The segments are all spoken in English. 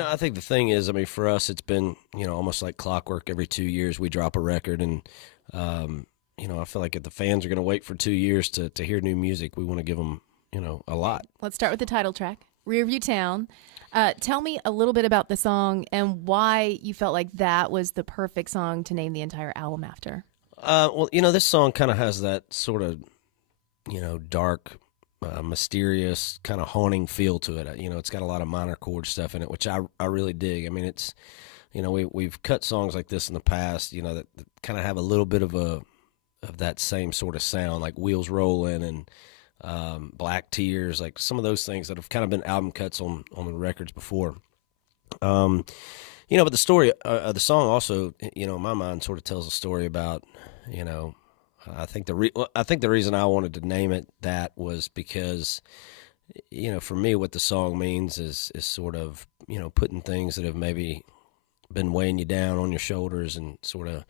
I think the thing is, I mean, for us, it's been, almost like clockwork. Every 2 years we drop a record, and I feel like if the fans are going to wait for 2 years to hear new music, we want to give them, a lot. Let's start with the title track, Rearview Town. Tell me a little bit about the song and why you felt like that was the perfect song to name the entire album after. Well, this song kind of has that sort of, dark, mysterious, kind of haunting feel to it. It's got a lot of minor chord stuff in it, which I really dig. I mean, it's, we've cut songs like this in the past, that kind of have a little bit of that same sort of sound, like Wheels Rolling and Black Tears, like some of those things that have kind of been album cuts on the records before. But the story of the song also, in my mind, sort of tells a story about, I think the reason I wanted to name it that was because, for me, what the song means is sort of, putting things that have maybe been weighing you down on your shoulders and sort of,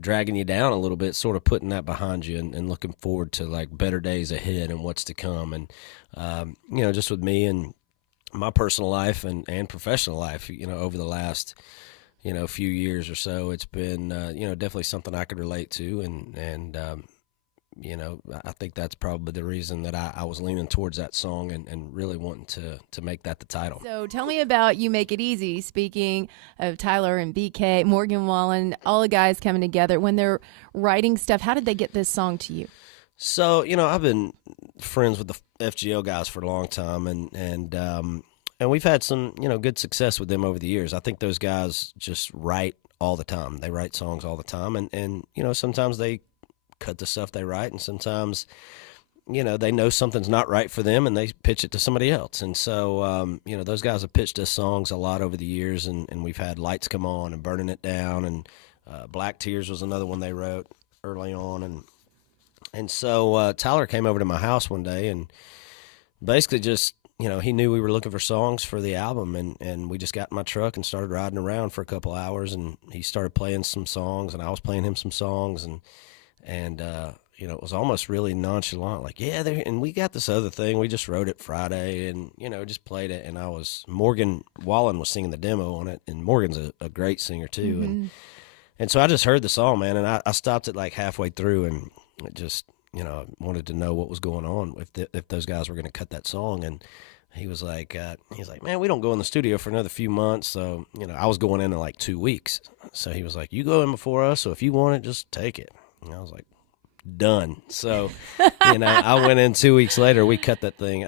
dragging you down a little bit, sort of putting that behind you and looking forward to like better days ahead and what's to come. And, just with me and my personal life and professional life, over the last, few years or so, it's been, definitely something I could relate to. And I think that's probably the reason that I was leaning towards that song and really wanting to make that the title. So tell me about You Make It Easy. Speaking of Tyler and BK, Morgan Wallen, all the guys coming together. When they're writing stuff, how did they get this song to you? So, I've been friends with the FGL guys for a long time, and we've had some, good success with them over the years. I think those guys just write all the time. They write songs all the time, and sometimes they cut the stuff they write, and sometimes, they know something's not right for them, and they pitch it to somebody else. And so, those guys have pitched us songs a lot over the years, and we've had Lights Come On and Burning It Down, and Black Tears was another one they wrote early on. And so Tyler came over to my house one day and basically just, he knew we were looking for songs for the album, and we just got in my truck and started riding around for a couple hours, and he started playing some songs, and I was playing him some songs, and it was almost really nonchalant, like, yeah, and we got this other thing, we just wrote it Friday, and, just played it, and Morgan Wallen was singing the demo on it, and Morgan's a great singer too, Mm-hmm. and so I just heard the song, man, and I stopped it like halfway through, and it just, wanted to know what was going on, if those guys were going to cut that song, and he was like, man, we don't go in the studio for another few months, so, I was going in like 2 weeks, so he was like, you go in before us, so if you want it, just take it. And I was like, done. So, I went in 2 weeks later, we cut that thing.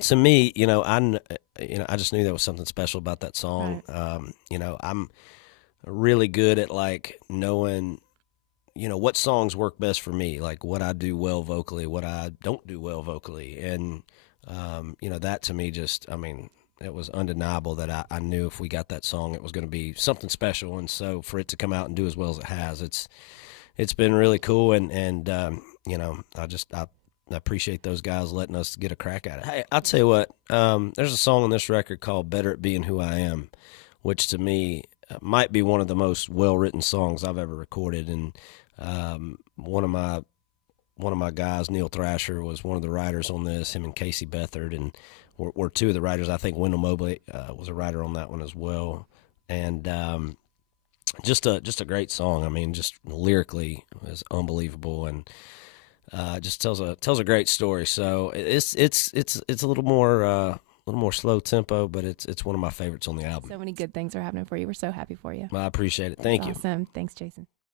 To me, I just knew there was something special about that song. Right. I'm really good at like knowing, what songs work best for me, like what I do well vocally, what I don't do well vocally. And, that to me just, it was undeniable that I knew if we got that song, it was going to be something special. And so for it to come out and do as well as it has, it's been really cool. And I appreciate those guys letting us get a crack at it. Hey, I'll tell you what, there's a song on this record called Better at Being Who I Am, which to me might be one of the most well-written songs I've ever recorded. And one of my guys, Neil Thrasher, was one of the writers on this, him and Casey Beathard, and were two of the writers. I think Wendell Mobley was a writer on that one as well. And just a great song. Just lyrically is unbelievable, and just tells a great story. So it's a little more slow tempo, but it's one of my favorites on the album. So many good things are happening for you. We're so happy for you. I appreciate it. Thank you. Awesome. Thanks, Jason.